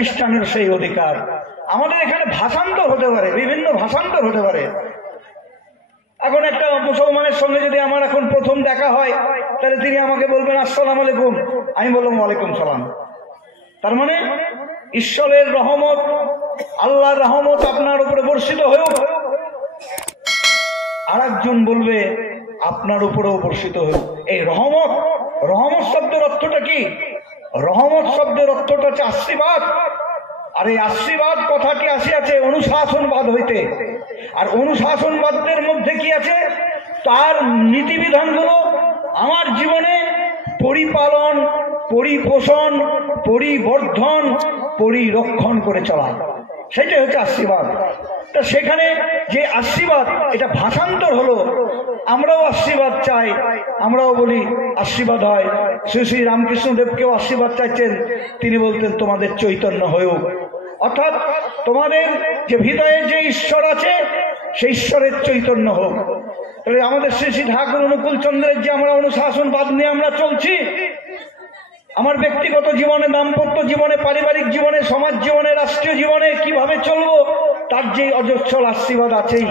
খ্রিস্টানের সেই অধিকার। আমাদের এখানে ভাষান্তর হতে পারে, বিভিন্ন ভাষান্তর হতে পারে। এখন একটা মুসলমানের সঙ্গে যদি আমার এখন প্রথম দেখা হয়, তাহলে তিনি আমাকে বলবেন আসসালামু আলাইকুম, আমি বললাম ওয়ালাইকুম সালাম। তার মানে ঈশ্বরের রহমত, আল্লাহর রহমত আপনার উপরে বর্ষিত হোক। আর একজন বলবে আপনার উপরেও বর্ষিত হোক। এই রহমত, রহমত শব্দের অর্থটা কি? রহমত শব্দের অর্থটা হচ্ছে আশীর্বাদ। আর এই আশীর্বাদ কথাটি আসিয়াছে অনুশাসনবাদ হইতে। আর অনুশাসনবাদের মধ্যে কি আছে? তার নীতিবিধানগুলো আমার জীবনে পরিপালন, পরিপোষণ, পরিবর্ধন, পরিরক্ষণ করে চলা, সেটাই হচ্ছে আশীর্বাদ। তা সেখানে যে আশীর্বাদ, এটা ভাষান্তর হলো। আমরাও আশীর্বাদ চাই, আমরাও বলি আশীর্বাদ হয়। শ্রী শ্রী রামকৃষ্ণদেবকেও আশীর্বাদ চাইছেন, তিনি বলতেন তোমাদের চৈতন্য হয়েও, অর্থাৎ তোমাদের যে হৃদয়ে যে ঈশ্বর আছে সেই ঈশ্বরের চৈতন্য হোক। তাহলে আমাদের শ্রী শ্রী ঠাকুর অনুকূল চন্দ্রের যে আমরা অনুশাসনবাদ নিয়ে আমরা চলছি, আমার ব্যক্তিগত জীবনে, দাম্পত্য জীবনে, পারিবারিক জীবনে, সমাজ জীবনে, রাষ্ট্রীয় জীবনে কিভাবে চলবো, তার যে অজস্র আশীর্বাদ আছেই।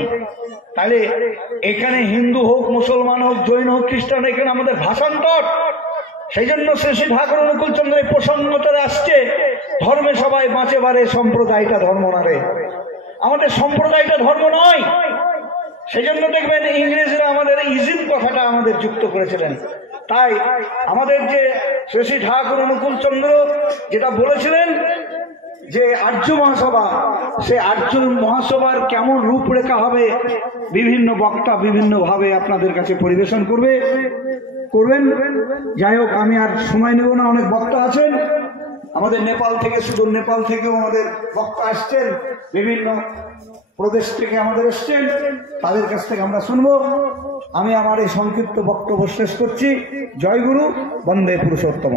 তাহলে এখানে হিন্দু হোক, মুসলমান হোক, জৈন হোক, খ্রিস্টান, এখানে আমাদের ভাষান্তর। সেই জন্য শ্রী শ্রী ঠাকুর অনুকূল চন্দ্রের প্রসঙ্গতরে আসছে ধর্মে সবাই বাঁচে বারে, সম্প্রদায়টা ধর্ম না রে। আমাদের সম্প্রদায়টা ধর্ম নয়। সেই জন্য দেখবেন ইংরেজরা আমাদের ইজিম কথাটা আমাদের যুক্ত করেছিলেন। তাই আমাদের যে শ্রী শ্রী ঠাকুর অনুকূল চন্দ্র যেটা বলেছিলেন যে আর্য মহাসভা, সে আর্য মহাসভার কেমন রূপরেখা হবে, বিভিন্ন বক্তা বিভিন্নভাবে আপনাদের কাছে পরিবেশন করবেন। যাই হোক, আমি আর সময় নেব না, অনেক বক্তা আছেন আমাদের নেপাল থেকে, শুধু নেপাল থেকেও আমাদের বক্তা আসছেন, বিভিন্ন প্রদেশ থেকে আমাদের এসছেন, তাদের কাছ থেকে আমরা শুনবো। আমি আমার এই সংক্ষিপ্ত বক্তব্য শেষ করছি। জয় গুরু, বন্দে পুরুষোত্তম।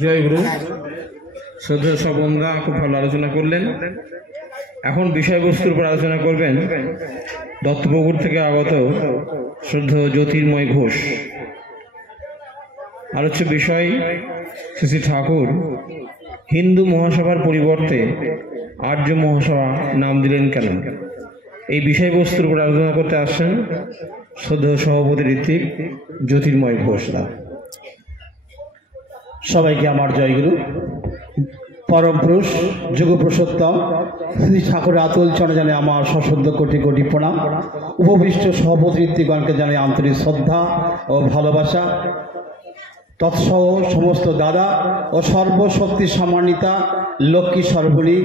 জয় গুরু। শ্রদ্ধেয় সব বন্ধুরা খুব ভালো আলোচনা করলেন। এখন বিষয়বস্তুর উপর আলোচনা করবেন দত্তপুকুর থেকে আগত শ্রদ্ধেয় জ্যোতির্ময় ঘোষ। আলোচ্য বিষয় শ্রী শ্রী ঠাকুর হিন্দু মহাসভার পরিবর্তে আর্য মহাসভা নাম দিলেন কেন, এই বিষয়বস্তুর উপর আলোচনা করতে আসছেন শ্রদ্ধেয় সভাপতি ঋত্বিক জ্যোতির্ময় ঘোষ। সবাইকে আমার জয়গুরু। পরম পুরুষ যুগপুরুষোত্তম শ্রী ঠাকুরের আতুল চরণে জানে আমার সশ্রদ্ধ কোটি কোটি প্রণাম। উপবিষ্ট সভাপতি ঋত্বিকগণকে জানে আন্তরিক শ্রদ্ধা ও ভালোবাসা। তৎসহ সমস্ত দাদা ও সর্বশক্তি সম্মানিতা লক্ষ্মী সর্বণী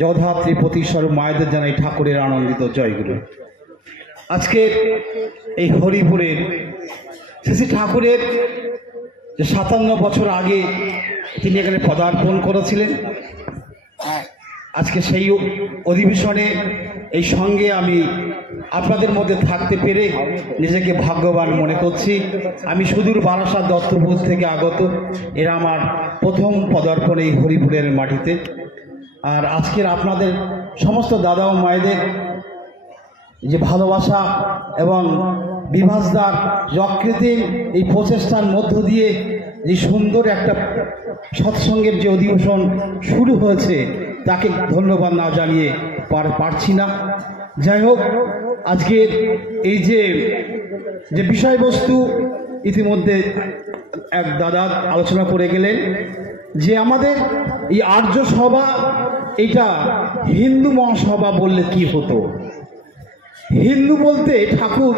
যথাত্রী প্রতিস্বরূপ মায়েদের জানাই ঠাকুরের আনন্দিত জয়গুরু। আজকে এই হরিপুরের শ্রী ঠাকুরের যে 57 বছর আগে তিনি এখানে পদার্পণ করেছিলেন, আজকে সেই অধিবেশনে এই সঙ্গে আমি আপনাদের মধ্যে থাকতে পেরে নিজেকে ভাগ্যবান মনে করছি। আমি সুদূর বারাসাত দত্তপুর থেকে আগত, এরা আমার প্রথম পদার্পণ এই হরিপুরের মাটিতে। আর আজকের আপনাদের সমস্ত দাদা ও মায়েদের যে ভালোবাসা এবং বিভাসদার যকৃতির এই প্রচেষ্টার মধ্য দিয়ে যে সুন্দর একটা সৎসঙ্গের যে অধিবেশন শুরু হয়েছে, তাকে ধন্যবাদ না জানিয়ে পারছি না। যাই হোক, আজকের এই যে বিষয়বস্তু ইতিমধ্যে এক দাদা আলোচনা করে গেলেন যে আমাদের এই আর্য সভা এটা হিন্দু মহাসভা বললে কি হতো। হিন্দু বলতে ঠাকুর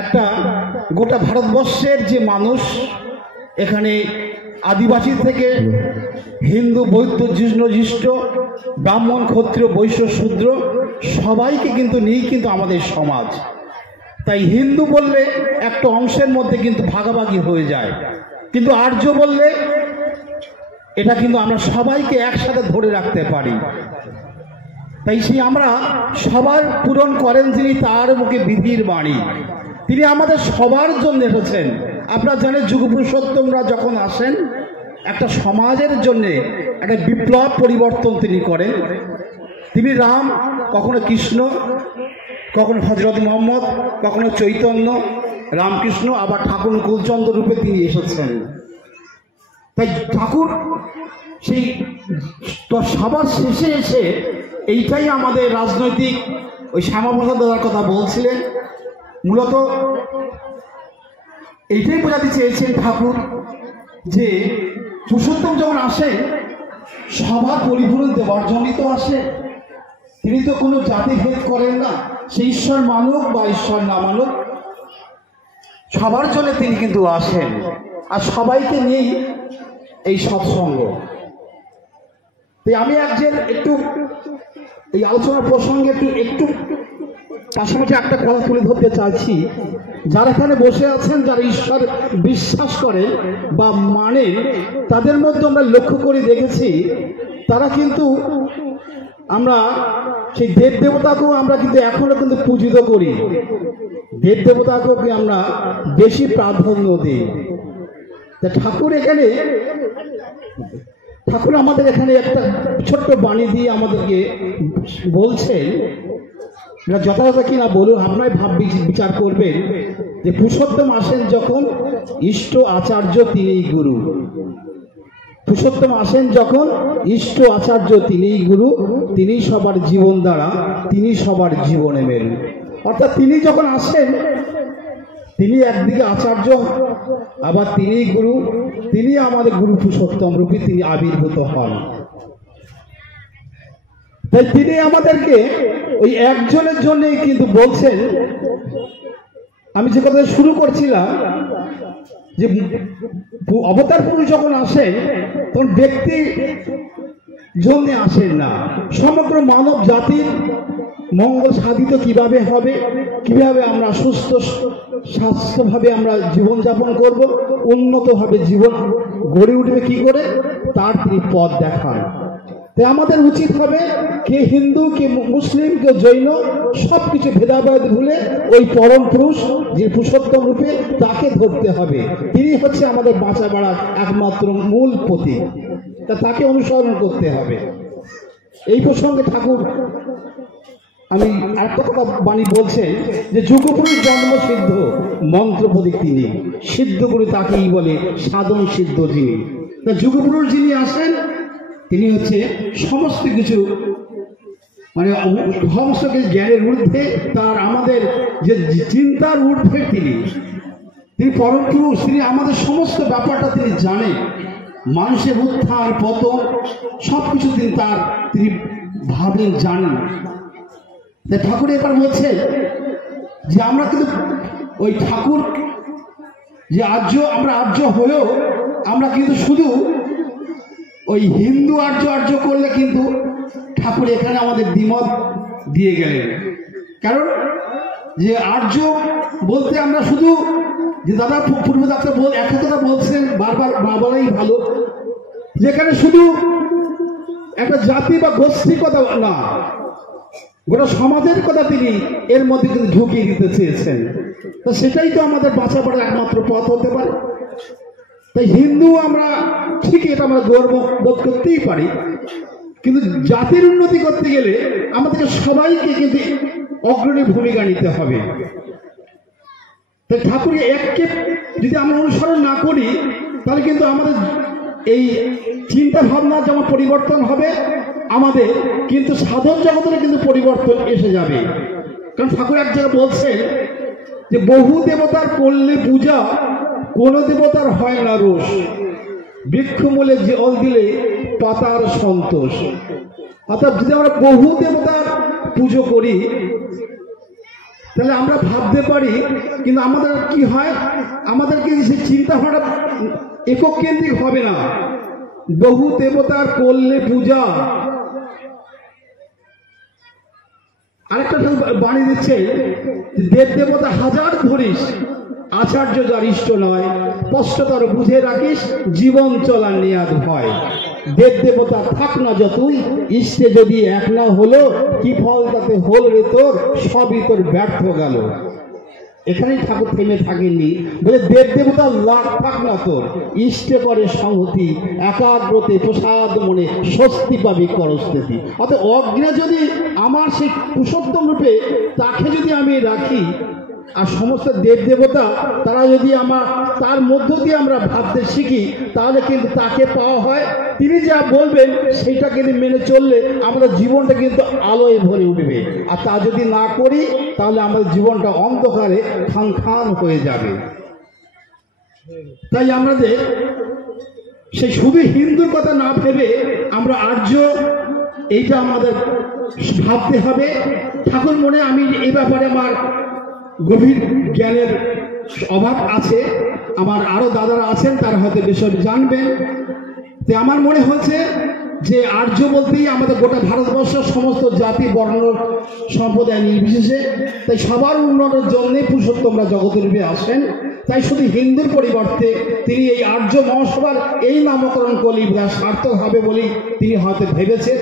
একটা গোটা ভারতবর্ষের যে মানুষ, এখানে আদিবাসী থেকে হিন্দু বৌদ্ধ জিষ্ণ ব্রাহ্মণ ক্ষত্রিয় বৈশ্য শূদ্র সবাইকে কিন্তু নিয়েই কিন্তু আমাদের সমাজ। তাই হিন্দু বললে একটা অংশের মধ্যে কিন্তু ভাগাভাগি হয়ে যায়, কিন্তু আর্য বললে এটা কিন্তু আমরা সবাইকে একসাথে ধরে রাখতে পারি। তাই সেই আমরা সবার পূরণ করেন যিনি, তার মুখে বিধির বাণী। তিনি আমাদের সবার জন্য এসেছেন। আপনারা জানেন যুগপুরুষোত্তমরা যখন আসেন একটা সমাজের জন্যে একটা বিপ্লব পরিবর্তন তিনি করেন। তিনি রাম, কখনো কৃষ্ণ, কখনো হযরত মুহাম্মদ, কখনো চৈতন্য, রামকৃষ্ণ, আবার ঠাকুর কুলচন্দ্র রূপে তিনি এসেছেন। তাই ঠাকুর সেই সবার শেষে এসে এইটাই আমাদের রাজনৈতিক ওই শ্যামাপ্রসাদ দাদার কথা বলছিলেন, মূলত এইটাই বোঝাতে চেয়েছেন ঠাকুর যে পুরুষোত্তম যখন আসেন সবার পরিপূরণ দেওয়ার জন্যই তো আসে। তিনি তো কোনো জাতি ভেদ করেন না, সে ঈশ্বর মানুক বা ঈশ্বর না মানুক, সবার জন্য তিনি কিন্তু আসেন। আর সবাইকে নিয়েই এই সৎসঙ্গ। তাই আমি একটু এই আলোচনার প্রসঙ্গে একটু পাশাপাশি একটা কথা তুলে ধরতে চাইছি। যারা এখানে বসে আছেন, যারা ঈশ্বর বিশ্বাস করেন বা মানেন, তাদের মধ্যে আমরা লক্ষ্য করে দেখেছি তারা কিন্তু আমরা সেই দেব দেবতাকেও আমরা কিন্তু এখনো কিন্তু পূজিত করি। দেব দেবতাকেও আমরা বেশি প্রাধান্য দিই। তা ঠাকুর আমাদের এখানে একটা ছোট্ট বাণী দিয়ে আমাদেরকে বলছেন, যথাযথ কিনা বলুন, আপনারাই ভাব বিচার করবেন, যে পুরুষোত্তম আসেন যখন ইষ্ট আচার্য তিনিই গুরু। পুরুষোত্তম আসেন যখন ইষ্ট আচার্য তিনিই গুরু, তিনি সবার জীবন দ্বারা, তিনি সবার জীবনে মেরু। অর্থাৎ তিনি যখন আসেন তিনি একদিকে আচার্য, আবার তিনিই গুরু, তিনি আমাদের গুরু পুরুষোত্তম রূপে তিনি আবির্ভূত হন। তাই তিনি আমাদেরকে ওই একজনের জন্যই কিন্তু বলছেন। আমি যে কথা শুরু করছিলাম যে অবতার পুরুষ যখন আসেন তখন ব্যক্তি জন্য আসেন না, সমগ্র মানব জাতির মঙ্গল সাধিত কিভাবে হবে, কিভাবে আমরা সুস্থ স্বাস্থ্যভাবে আমরা জীবনযাপন করব, উন্নতভাবে জীবন গড়ে উঠবে কি করে, তার তিনি পথ দেখান। তাই আমাদের উচিত হবে কে হিন্দু, কে মুসলিম, কে জৈন, সব কিছু ভেদাভেদ ভুলে ওই পরম পুরুষ যে পুরুষোত্তম রূপে তাকে ধরতে হবে। তিনি হচ্ছে আমাদের বাঁচা বাড়ার একমাত্র মূল প্রতীক, তা তাকে অনুসরণ করতে হবে। এই প্রসঙ্গে ঠাকুর আমি আরেকটা কথা বাণী বলছেন যে যুগপুরুষ জন্ম সিদ্ধ মন্ত্র প্রতীক তিনি, সিদ্ধগুরু তাকেই বলে সাধন সিদ্ধ যিনি। তা যুগপুরুষ যিনি আসেন তিনি হচ্ছে সমস্ত কিছু মানে সমস্ত কিছু জ্ঞানের ঊর্ধ্বে, তার আমাদের যে চিন্তার ঊর্ধ্বে তিনি পরম পুরুষ। তিনি আমাদের সমস্ত ব্যাপারটা তিনি জানেন, মানুষের উত্থান পতন সব কিছু তিনি ভাবেন, জানেন। তাই ঠাকুর এবার বলছে যে আমরা কিন্তু ওই ঠাকুর যে আমরা আর্য হয়েও আমরা কিন্তু শুধু ওই হিন্দু আর্য করলে কিন্তু ঠাকুর এখানে আমাদের দ্বিমত দিয়ে গেলেন। কারণ যে আর্য বলতে আমরা শুধু যে দাদা পূর্বে দাদা একটা কথা বলছেন বারবার না বলাই ভালো, যেখানে শুধু একটা জাতি বা গোষ্ঠীর কথা না, গোটা সমাজের কথা তিনি এর মধ্যে কিন্তু ঢুকিয়ে দিতে চেয়েছেন। তো সেটাই তো আমাদের বাঁচা পড়ার একমাত্র পথ হতে পারে। তাই হিন্দু আমরা ঠিকই, এটা আমরা গর্ব বোধ করতেই পারি, কিন্তু জাতির উন্নতি করতে গেলে আমাদেরকে সবাইকে কিন্তু অগ্রণী ভূমিকা নিতে হবে। তাই ঠাকুরের এককে যদি আমরা অনুসরণ না করি তাহলে কিন্তু আমাদের এই চিন্তা ভাবনা যেমন পরিবর্তন হবে, আমাদের কিন্তু সাধন জগতের কিন্তু পরিবর্তন এসে যাবে। কারণ ঠাকুর এক জায়গায় বলছেন যে বহু দেবতার করলে পূজা, কোন দেবতার হয় না রোষ, বৃক্ষমূলে জল দিলে পাতার সন্তোষ। অর্থাৎ যদি আমরা বহু দেবতার পুজো করি তাহলে আমরা ভাবতে পারি, কিন্তু আমাদের কি হয়, আমাদেরকে সেই চিন্তা ভাবনা একক কেন্দ্রিক হবে না। বহু দেবতার করলে পূজা, আরেকটা বাণী দিচ্ছে দেব দেবতা হাজার ধরিস, আচার্য যার ইষ্ট নয়, স্পষ্টতর বুঝে রাখিস জীবন চলার নেয়াদ ভয়। দেব দেবতা থাক না যতই, ইষ্টে যদি এক না হলো, কি ফল তাতে হল রে তোর, সবই তোর ব্যর্থ গেল। এখানেই ঠাকুর থেমে থাকেননি, বলে দেব দেবতা লাখ থাক না তোর, ইষ্টে করে সংহতি, একাগ্রতে প্রসাদ মনে স্বস্তি পাবি করস্থিতি। অর্থাৎ অগ্নে যদি আমার সেই পুরুষোত্তম রূপে তাকে যদি আমি রাখি, আর সমস্ত দেব দেবতা তারা যদি তার মধ্য দিয়ে আমরা ভাবতে শিখি, তাহলে কিন্তু তাকে পাওয়া হয়। তিনি যা বলবেন সেইটা কিন্তু মেনে চললে আমাদের জীবনটা কিন্তু আলোয় ভরে উঠবে। আর তা যদি না করি তাহলে আমাদের জীবনটা অন্ধকারে খান খান হয়ে যাবে। তাই আমাদের সেই শুধু হিন্দুর কথা না ভেবে আমরা আর্য, এইটা আমাদের ভাবতে হবে। ঠাকুর মনে আমি এই ব্যাপারে আমার গভীর জ্ঞানের অভাব আছে, আমার আরো দাদারা আছেন তারা হয়তো বিষয় জানবেন। তো আমার মনে হচ্ছে যে আর্য বলতেই আমাদের গোটা ভারতবর্ষের সমস্ত জাতি বর্ণ সম্প্রদায় নির্বিশেষে, তাই সবার উন্নয়নের জন্যে পুরুষোত্তমরা জগতের রূপে আসেন। তাই শুধু হিন্দুর পরিবর্তে তিনি এই আর্য মহাসভার এই নামকরণ করলেই সার্থক হবে বলেই তিনি হয়তো ভেবেছেন।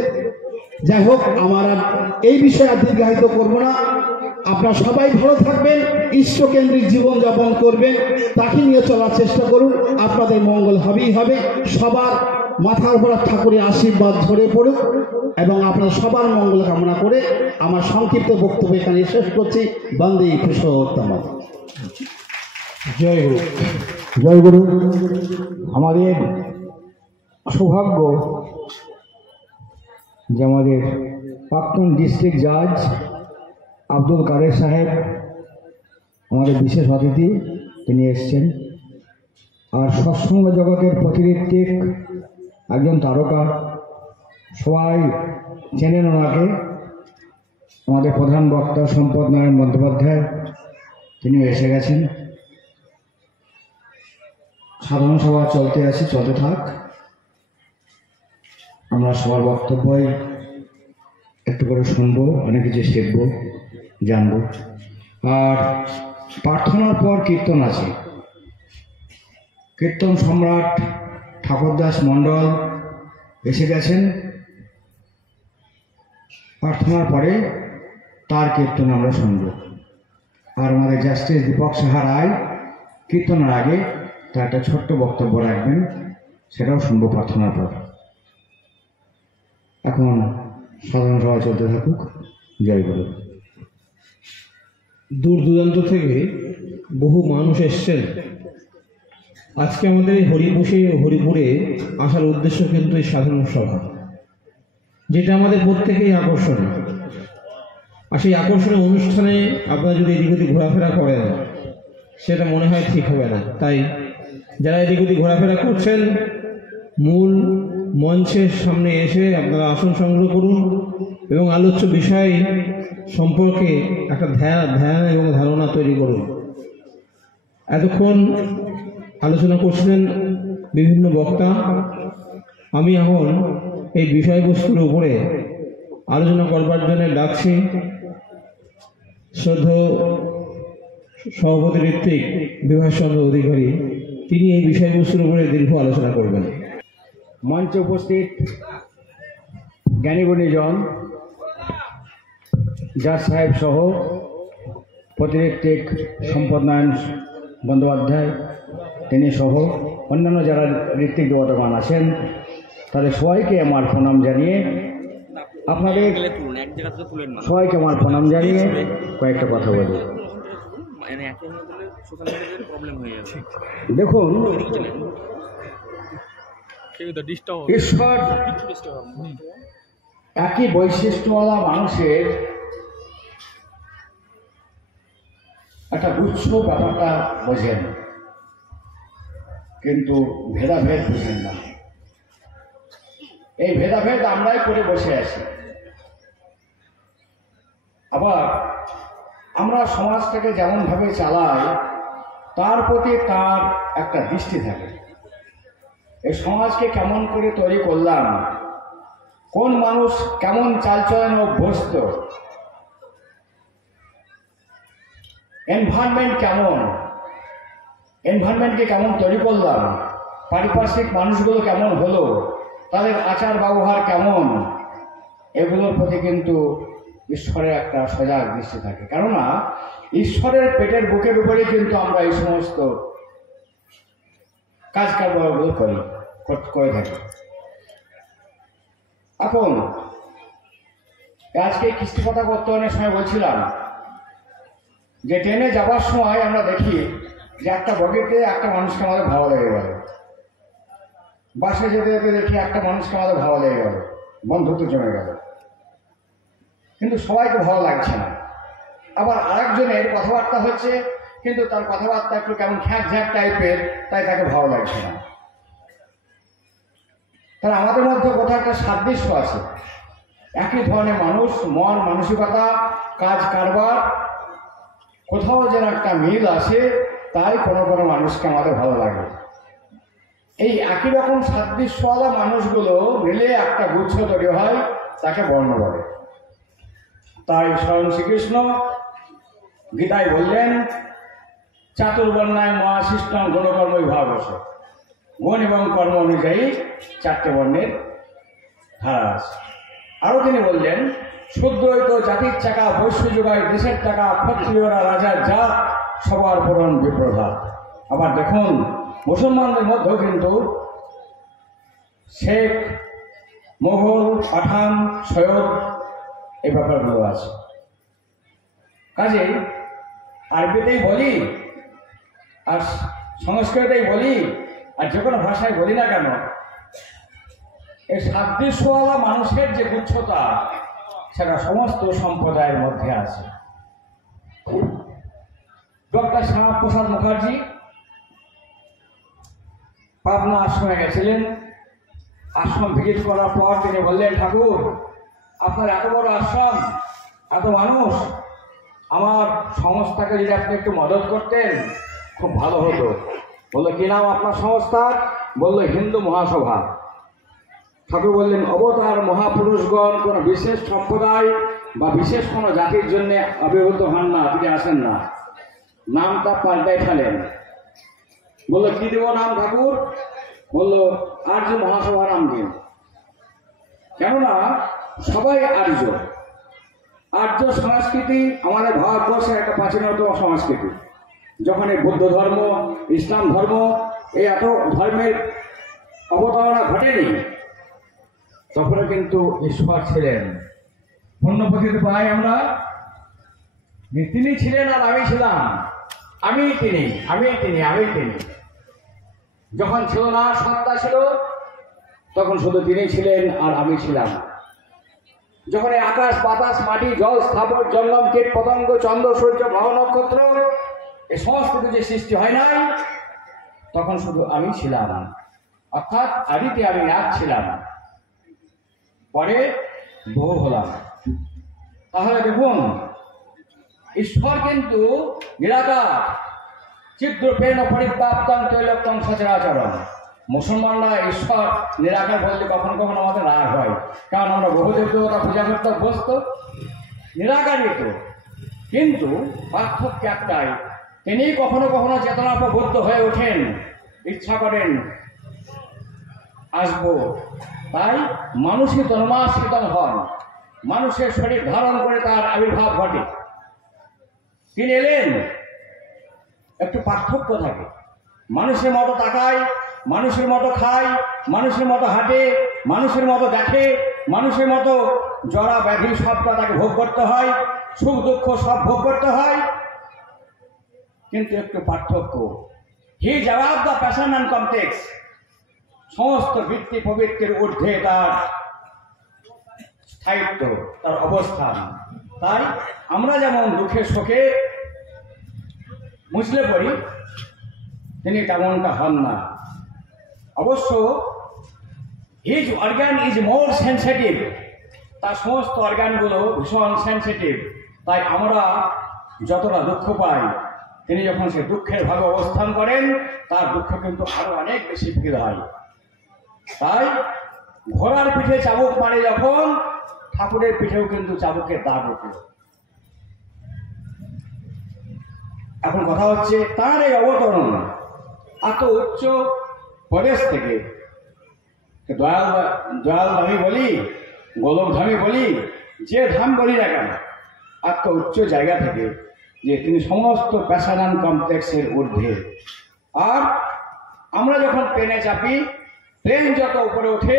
যাই হোক, আমার আর এই বিষয়ে আর দীর্ঘায়িত করবো না। আপনারা সবাই ভালো থাকবেন, ঈশ্বরকেন্দ্রিক জীবনযাপন করবেন, তাকে নিয়ে চলার চেষ্টা করুন, আপনাদের মঙ্গল হবেই হবে। সবার মাথার উপর ঠাকুরের আশীর্বাদ ঝরে পড়ুক এবং আপনারা সবার মঙ্গল কামনা করে আমার সংক্ষিপ্ত বক্তব্য এখানে শেষ করছি। বন্দে পুরুষোত্তম। জয় গুরু, জয় গুরু। আমাদের সৌভাগ্য যে আমাদের প্রাক্তন ডিস্ট্রিক্ট জাজ আব্দুল কাদের সাহেব আমাদের বিশেষ অতিথি, তিনি এসছেন। আর সৎসঙ্গ জগতের প্রতিনিধিক একজন তারকা, সবাই চেনেন ওনাকে, আমাদের প্রধান বক্তা সম্পদ নারায়ণ বন্দ্যোপাধ্যায়, তিনিও এসে গেছেন। সাধারণ সভা চলতে থাক, আমরা সবার বক্তব্যই একটু করে শুনবো, অনেক কিছু শিখবো, জানবো। আর প্রার্থনার পর কীর্তন আছে। কীর্তন সম্রাট ঠাকুরদাস মণ্ডল এসে গেছেন, প্রার্থনার পরে তার কীর্তন আমরা শুনব। আর আমাদের জাস্টিস দীপক সাহা রায় কীর্তনের আগে তার একটা ছোট্ট বক্তব্য রাখবেন, সেটাও শুনবো প্রার্থনার পর। এখন সাধারণ সভা চলতে থাকুক। জয় গুরু। দূর দূরান্ত থেকে বহু মানুষ এসছেন। আজকে আমাদের এই হরিপুরে আসার উদ্দেশ্য কিন্তু এই সাধারণ সভা, যেটা আমাদের প্রত্যেকেই আকর্ষণ। আর সেই আকর্ষণীয় অনুষ্ঠানে আপনারা যদি এদিক ওদিক ঘোরাফেরা করেন, সেটা মনে হয় ঠিক হবে না। তাই যারা এদিক ওদিক ঘোরাফেরা করছেন, মূল মঞ্চের সামনে এসে আপনারা আসন সংগ্রহ করুন এবং আলোচ্য বিষয় সম্পর্কে একটা ধ্যান এবং ধারণা তৈরি করুন। এতক্ষণ আলোচনা করছিলেন বিভিন্ন বক্তা। আমি এখন এই বিষয়বস্তুর উপরে আলোচনা করবার জন্য ডাকছি শ্রদ্ধেয় সভাপতি ঋত্বিক বিভাসচন্দ্র অধিকারী। তিনি এই বিষয়বস্তুর উপরে দীর্ঘ আলোচনা করবেন। মঞ্চে উপস্থিত জ্ঞানীগুণীজন, জাজ সাহেব সহ প্রতিনিধিক সম্পদ নয়ন বন্দ্যোপাধ্যায় তিনি সহ অন্যান্য যারা ঋত্বিক দেবতাগণ আছেন, তাদের সবাইকে আমার প্রণাম জানিয়ে আপনাদের সবাইকে আমার প্রণাম জানিয়ে কয়েকটা কথা বলি। দেখুন, ঈশ্বর একই বৈশিষ্ট্যওয়ালা মানুষের একটা গুচ্ছ ব্যাপারটা বোঝেন, কিন্তু ভেদাভেদ বুঝেন না। এই ভেদাভেদ আমরাই করে বসে আছি। আবার আমরা সমাজটাকে যেমনভাবে চালাই, তার প্রতি তার একটা দৃষ্টি থাকে। এই সমাজকে কেমন করে তৈরি করলাম, কোন মানুষ কেমন চালচলনে অভ্যস্ত, এনভায়রনমেন্ট কেমন, এনভায়রনমেন্টকে কেমন তৈরি করলাম, পারিপার্শ্বিক মানুষগুলো কেমন হলো, তাদের আচার ব্যবহার কেমন, এগুলোর প্রতি কিন্তু ঈশ্বরের একটা সজাগ দৃষ্টি থাকে। কেননা ঈশ্বরের পেটের বুকের উপরে কিন্তু আমরা এই সমস্ত কাজ কারবারগুলো করে থাকি। এখন আজকে কিস্তি কথা বর্তমানের সময় বলছিলাম যে ট্রেনে যাবার সময় আমরা দেখি যে একটা বগিতে একটা মানুষকে আমাদের ভালো লেগে গেল, বাসে যেতে যেতে দেখি একটা মানুষকে আমাদের ভালো লেগে গেল, বন্ধুত্ব জমে গেল, কিন্তু সবাইকে ভালো লাগছে না। আবার আরেকজনের কথাবার্তা হচ্ছে, কিন্তু তার কথাবার্তা একটু কেমন খ্যাঁক ঝ্যাঁক টাইপের, তাই তাকে ভালো লাগছে না। তাহলে আমাদের মধ্যে কোথাও একটা সাদৃশ্য আছে। একই ধরনের মানুষ, মন মানসিকতা, কাজ কারবার, কোথাও যেন একটা মিল আছে, তাই কোনো কোনো মানুষকে আমাদের ভালো লাগে। এই একই রকম সাদৃশ্যওয়ালা মানুষগুলো মিলে একটা গুচ্ছ তৈরি হয়, তাকে বর্ণ বলে। তাই স্বয়ং শ্রীকৃষ্ণ গীতায় বললেন, চাতুর্বর্ণায় মহাশিষ্টম গুণকর্ম বিভাগস। গুণ এবং কর্ম অনুযায়ী চারটে বর্ণের ধারা আছে। আরও তিনি বললেন, শূদ্রৈত জাতির চাকা, বৈশ্য যোগায় দেশের টাকা, ক্ষত্রিয়রা রাজার জাত, সবার পূরণ বিপ্রভাত। আবার দেখুন, মুসলমানদের মধ্যেও কিন্তু শেখ, মোগল, পাঠান, সৈয়দ এই ব্যাপারগুলো আছে। কাজেই আরবিতেই বলি আর সংস্কৃতেই বলি আর যে কোনো ভাষায় বলি না কেন, এই সাদৃশ্যওয়ালা মানুষের যে গুচ্ছতা, সেটা সমস্ত সম্প্রদায়ের মধ্যে আছে। ডক্টর শ্যামাপ্রসাদ মুখার্জি পাবনা আশ্রমে গেছিলেন। আশ্রম ভিজিট করার পর তিনি বললেন, ঠাকুর, আপনার এত বড় আশ্রম, এত মানুষ, আমার সংস্থাকে যদি আপনি একটু মদত করতেন খুব ভালো হতো। বললো, কি নাম আপনার সংস্থার? বললো, হিন্দু মহাসভা। ঠাকুর বললেন, অবতার মহাপুরুষগণ কোনো বিশেষ সম্প্রদায় বা বিশেষ কোনো জাতির জন্য আবির্ভূত হন না, তিনি আসেন না, নামটা পাল্টাই ফেলেন। বললো, কি দেব নাম ঠাকুর? বললো, আর্য মহাসভা নাম দিন। কেননা সবাই আর্য, আর্য সংস্কৃতি আমাদের ভারতবর্ষের একটা প্রাচীনতম সংস্কৃতি। যখন এই বৌদ্ধ ধর্ম, ইসলাম ধর্ম, এই এত ধর্মের অবতারণা ঘটেনি, তখন কিন্তু ঈশ্বর ছিলেন। পুণ্যপথিতে পাই আমরা, তিনি ছিলেন আর আমি ছিলাম, আমি তিনি, আমি তিনি, আমি তিনি। যখন ছিল না সত্তা ছিল, তখন শুধু তিনি ছিলেন আর আমি ছিলাম। যখন এই আকাশ, বাতাস, মাটি, জল, স্থাবর, জঙ্গম, কীট, পতঙ্গ, চন্দ্র, সূর্য, গ্রহ, নক্ষত্র, এই সমস্ত কিছু সৃষ্টি হয় নাই, তখন শুধু আমি ছিলাম। অর্থাৎ আদিতে আমি এক ছিলাম, পরে বহু হলাম। তাহলে দেখুন, ঈশ্বর কিন্তু নিরাকার, চিদ্রূপেণ পরিব্যাপ্তং ত্রৈলোক্যং সচরাচরম। মুসলমানরা ঈশ্বর নিরাকার বললে কখনো কখনো আমাদের রাগ হয়, কারণ আমরা বহু দেবতা পূজা করতে অভ্যস্ত। নিরাকারই তো, কিন্তু পার্থক্য একটাই, তিনি কখনো কখনো চেতনাপ্রবুদ্ধ হয়ে ওঠেন, ইচ্ছা করেন আসবো, তাই মানুষই তন্মাশ্রিত হন, মানুষের শরীর ধারণ করে তার আবির্ভাব ঘটে। তিনি এলেন, একটু পার্থক্য থাকে। মানুষের মতো তাকায়, মানুষের মতো খায়, মানুষের মতো হাঁটে, মানুষের মতো দেখে, মানুষের মতো জরা ব্যাধি সবটা তাকে ভোগ করতে হয়, সুখ দুঃখ সব ভোগ করতে হয়, কিন্তু একটু পার্থক্য। হি জবাব দ্য প্যাশন অ্যান্ড কমপ্লেক্স, সমস্ত বৃত্তি প্রবৃত্তির ঊর্ধ্বে তার স্থায়িত্ব, তার অবস্থান। তাই আমরা যেমন দুঃখে শোকে মুছলে পড়ি, তিনি তেমনটা হন না। অবশ্য his organ is more sensitive, তার সমস্ত অর্গানগুলো ভীষণ সেন্সিটিভ। তাই আমরা যতটা দুঃখ পাই, তিনি যখন সে দুঃখের ভাবে অবস্থান করেন, তার দুঃখ কিন্তু আরো অনেক বেশি ফিল হয়। তাই ঘোড়ার পিঠে চাবুক মারে যখন, ঠাকুরের পিঠেও কিন্তু চাবুকের দাগ ওঠে। এখন কথা হচ্ছে, তার এই অবতরণ এত উচ্চ প্রদেশ থেকে, দয়াল ধামী বলি, গোলক ধামী বলি, যে ধাম বলি না কেন, এত উচ্চ জায়গা থেকে, যে তিনি সমস্ত প্যাশন অ্যান্ড কমপ্লেক্সের ঊর্ধ্বে। আর আমরা যখন ট্রেনে চাপি, ট্রেন যত উপরে ওঠে,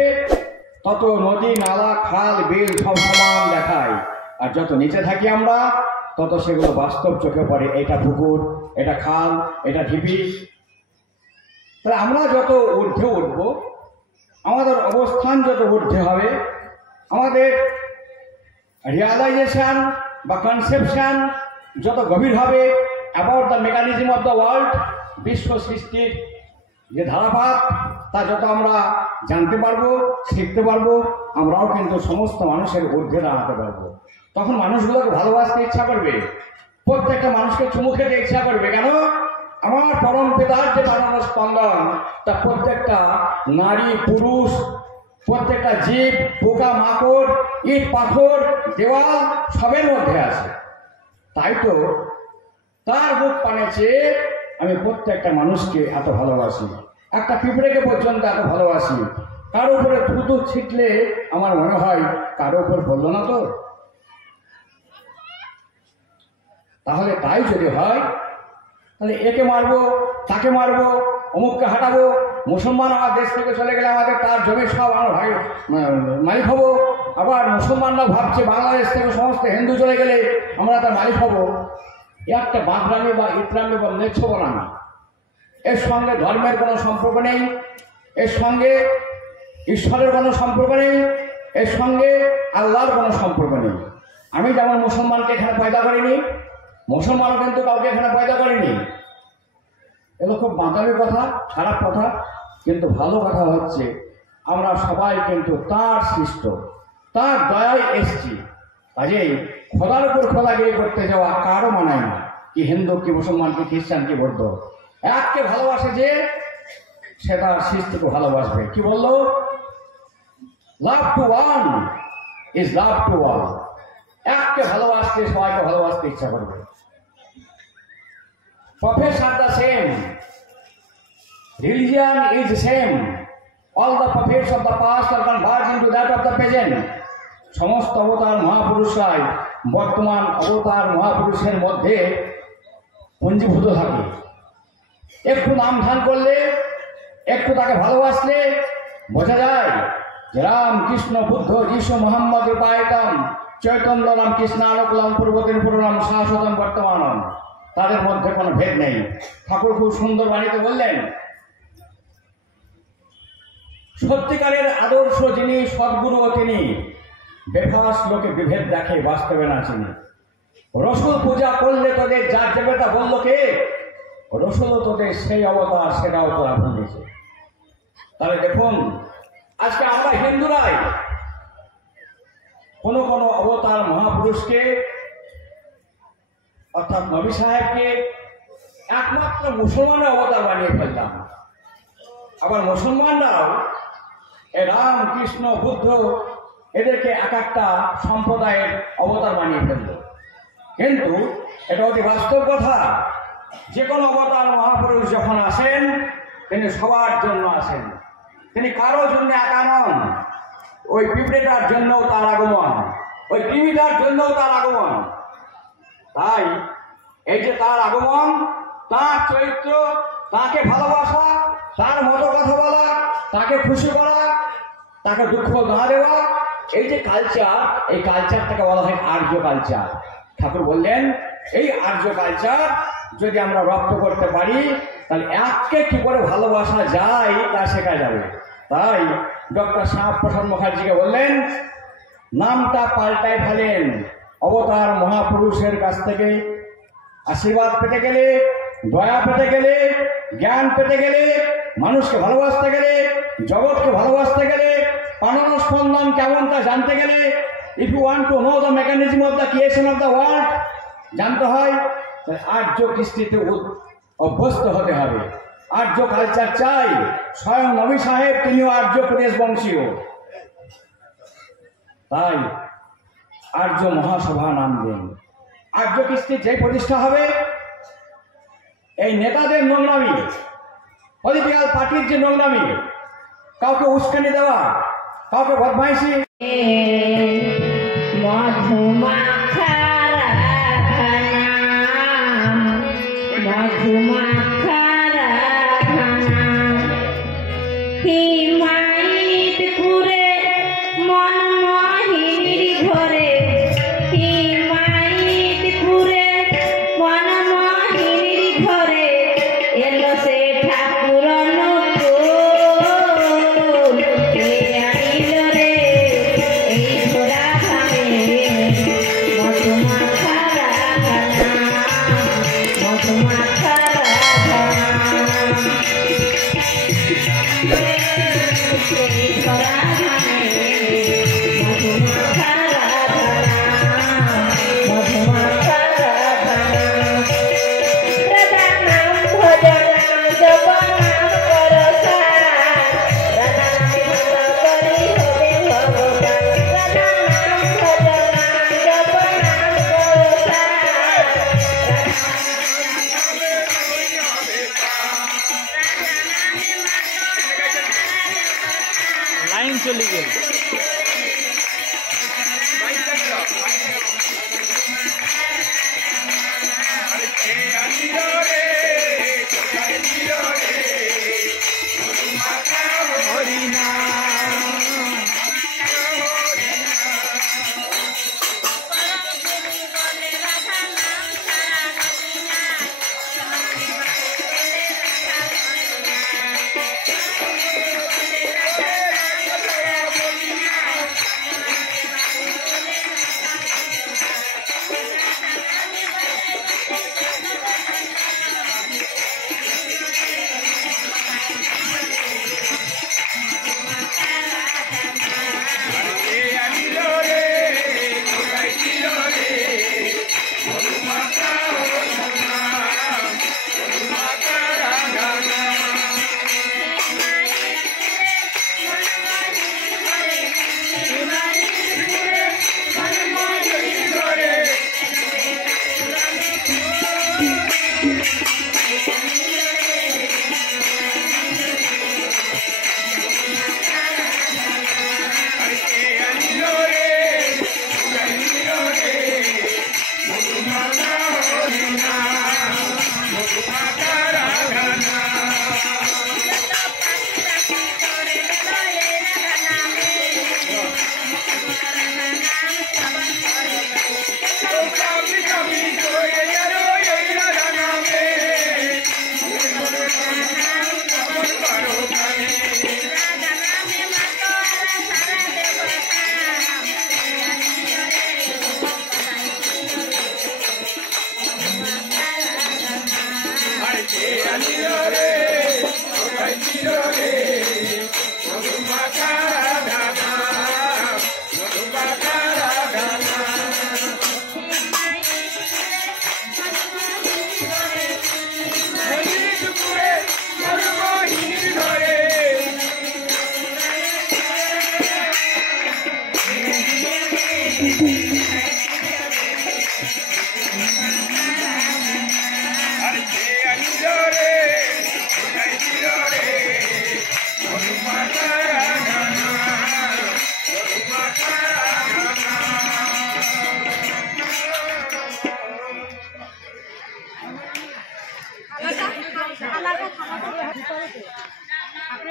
তত নদী, নালা, খাল, বিল সব সমান দেখায়, আর যত নিচে থাকি আমরা, তত সেগুলো বাস্তব চোখে পড়ে। এটা পুকুর, এটা খাল, এটা ঢিপি। তাহলে আমরা যত ঊর্ধ্বে উঠব, আমাদের অবস্থান যত ঊর্ধ্বে হবে, আমাদের রিয়ালাইজেশন বা কনসেপশন যত গভীর হবে about the mechanism of the world, বিশ্ব সৃষ্টির যে ধারাপাত, তা যত আমরা জানতে পারবো, শিখতে পারবো, আমরাও কিন্তু সমস্ত মানুষের ঊর্ধ্বে দাঁড়াতে পারবো। তখন মানুষগুলোকে ভালোবাসতে ইচ্ছা করবে, প্রত্যেকটা মানুষকে চুমু খেতে ইচ্ছা করবে। কেন? আমার পরম পিতার যে বানানো স্পন্দন, তা প্রত্যেকটা নারী, পুরুষ, প্রত্যেকটা জীব, পোকা, মাকড়, ইট, পাথর, দেওয়াল সবের মধ্যে আছে। তাই তো তার বুক পানে চেয়ে আমি প্রত্যেকটা মানুষকে এত ভালোবাসি, একটা পিঁপড়েকে পর্যন্ত এত ভালোবাসি। কারো উপরে থুতু ছিটলে আমার মনে হয় কারো উপর বললো না তো। তাহলে তাই যদি হয়, তাহলে একে মারবো, তাকে মারবো, অমুককে হাঁটাবো, মুসলমান আমার দেশ থেকে চলে গেলে আমাদের তার জমি সব আমার ভাই মালিক হবো। আবার মুসলমানরা ভাবছে বাংলাদেশ থেকে সমস্ত হিন্দু চলে গেলে আমরা তার মালিক হবো। একটা বাঁধরামি বা ইতরামি বা নেচ্ছবনা না। এর সঙ্গে ধর্মের কোনো সম্পর্ক নেই, এর সঙ্গে ঈশ্বরের কোনো সম্পর্ক নেই, এর সঙ্গে আল্লাহর কোনো সম্পর্ক নেই। আমি যেমন মুসলমানকে এখানে পয়দা করিনি, মুসলমানও কিন্তু কাউকে এখানে পয়দা করেনি। এগুলো খুব বাঁধামি কথা, খারাপ কথা, কিন্তু ভালো কথা হচ্ছে আমরা সবাই কিন্তু তার সৃষ্ট, তার দয়ায় এসছি। কাজেই খোদার উপর খোদাগিরি করতে যাওয়া কারও মানায় না, কি হিন্দু, কি মুসলমান, কি খ্রিস্টান, কি বৌদ্ধ। এককে ভালোবাসে যে, সে তার সৃষ্টিকে ভালোবাসবে। কি বললো? Love to one is love to all. এককে ভালোবাসতে সবাইকে ভালোবাসতে ইচ্ছা করবে। Prophets are the same. Religion is the same. All the prophets of the past are converged into that of the present. সমস্ত অবতার মহাপুরুষরাই বর্তমান অবতার মহাপুরুষের মধ্যে পঞ্জীভূত থাকে। একটু নাম ধ্যান করলে, একটু তাকে ভালোবাসলে বোঝা যায় যে রাম কৃষ্ণ বুদ্ধ যিশু মোহাম্মদ রূপায়তম চৈতন্য রাম কৃষ্ণানুকুলম পূর্বতির পুরনাম শাশ্বতম বর্তমানম, তাদের মধ্যে কোনো ভেদ নেই। ঠাকুর খুব সুন্দর বাণীতে বললেন, সত্যিকারের আদর্শ যিনি সদ্গুরু তিনি, বেফাস লোকে বিভেদ দেখে বাস্তবে না চিনি। রসুল পূজা করলে তোদের যার দেবতা বলল কে, রসুল তোদের সেই অবতার, সেটাও তোরা ভুলেছে। তাহলে দেখুন, আজকে আমরা হিন্দুরাই কোন কোন অবতার মহাপুরুষকে অর্থাৎ নবী সাহেবকে একমাত্র মুসলমানের অবতার বানিয়ে ফেলতাম। আবার মুসলমানরাও রাম কৃষ্ণ বুদ্ধ এদেরকে এক একটা সম্প্রদায়ের অবতার বানিয়ে ফেলল। কিন্তু এটা অতি বাস্তব কথা, যে কোনো অবতার মহাপুরুষ যখন আসেন তিনি সবার জন্য আসেন, তিনি কারো জন্য একা নন। ওই পিঁপড়েটার জন্যও তার আগমন, ওই কৃমিটার জন্যও তার আগমন। তাই এই যে তার আগমন, তার চরিত্র, তাকে ভালোবাসা, তার মতো কথা বলা, তাকে খুশি করা, তাকে দুঃখ না দেওয়া, এই যে কালচার, এই কালচারটাকে বলা হয় আর্য কালচার। ঠাকুর বললেন এই আর্য কালচার যদি আমরা রপ্ত করতে পারি তাহলে এককে কি করে ভালোবাসা যায় তা শেখা যাবে। তাই ডক্টর শ্যামাপ্রসাদ মুখার্জিকে বললেন নামটা পাল্টায় ফেলেন। অবতার মহাপুরুষের কাছ থেকে আশীর্বাদ পেতে গেলে, দয়া পেতে গেলে, জ্ঞান পেতে গেলে, মানুষকে ভালোবাসতে গেলে, জগৎকে ভালোবাসতে গেলে, প্রাণন স্পন্দন কেমন তা জানতে গেলে, if you want to know the mechanism of the creation of the world জানতে হয়, আর্য কৃষ্টিতে অভ্যস্ত হতে হবে। আর্য কালচার চাই। স্বয়ং নবী সাহেব তিনিও আর্য প্রদেশ বংশীয়। তাই আর্য মহাসভা নাম দেন। আর্য কৃষ্টির যে প্রতিষ্ঠা হবে, এই নেতাদের নোংরামি, পলিটিক্যাল পার্টির যে নোংরামি, কাউকে উস্কানি দেওয়া, কাউকে বদমাইশি,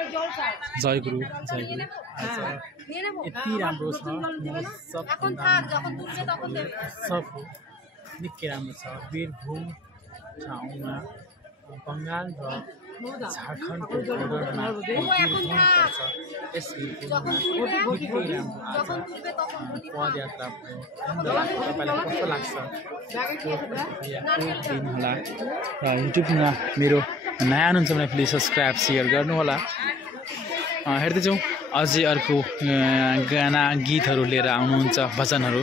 जय गुरु यति राम्रो छ सब निकै राम्रो छ वीरभूम ठाउँमा बङ्गाल र झारखण्डको बोर्डरमा वीरभूम पर्छ यस वीरभूममा निकै राम्रो आज पदयात्रा भयो तपाईँलाई कस्तो लाग्छ दिन होला र युट्युबमा मेरो नयाँ हुनुहुन्छ भने प्लिज सब्सक्राइब सेयर गर्नु होला हेर्दै जाउँ अझै अर्को गाना गीतहरू लिएर आउनुहुन्छ भजनहरू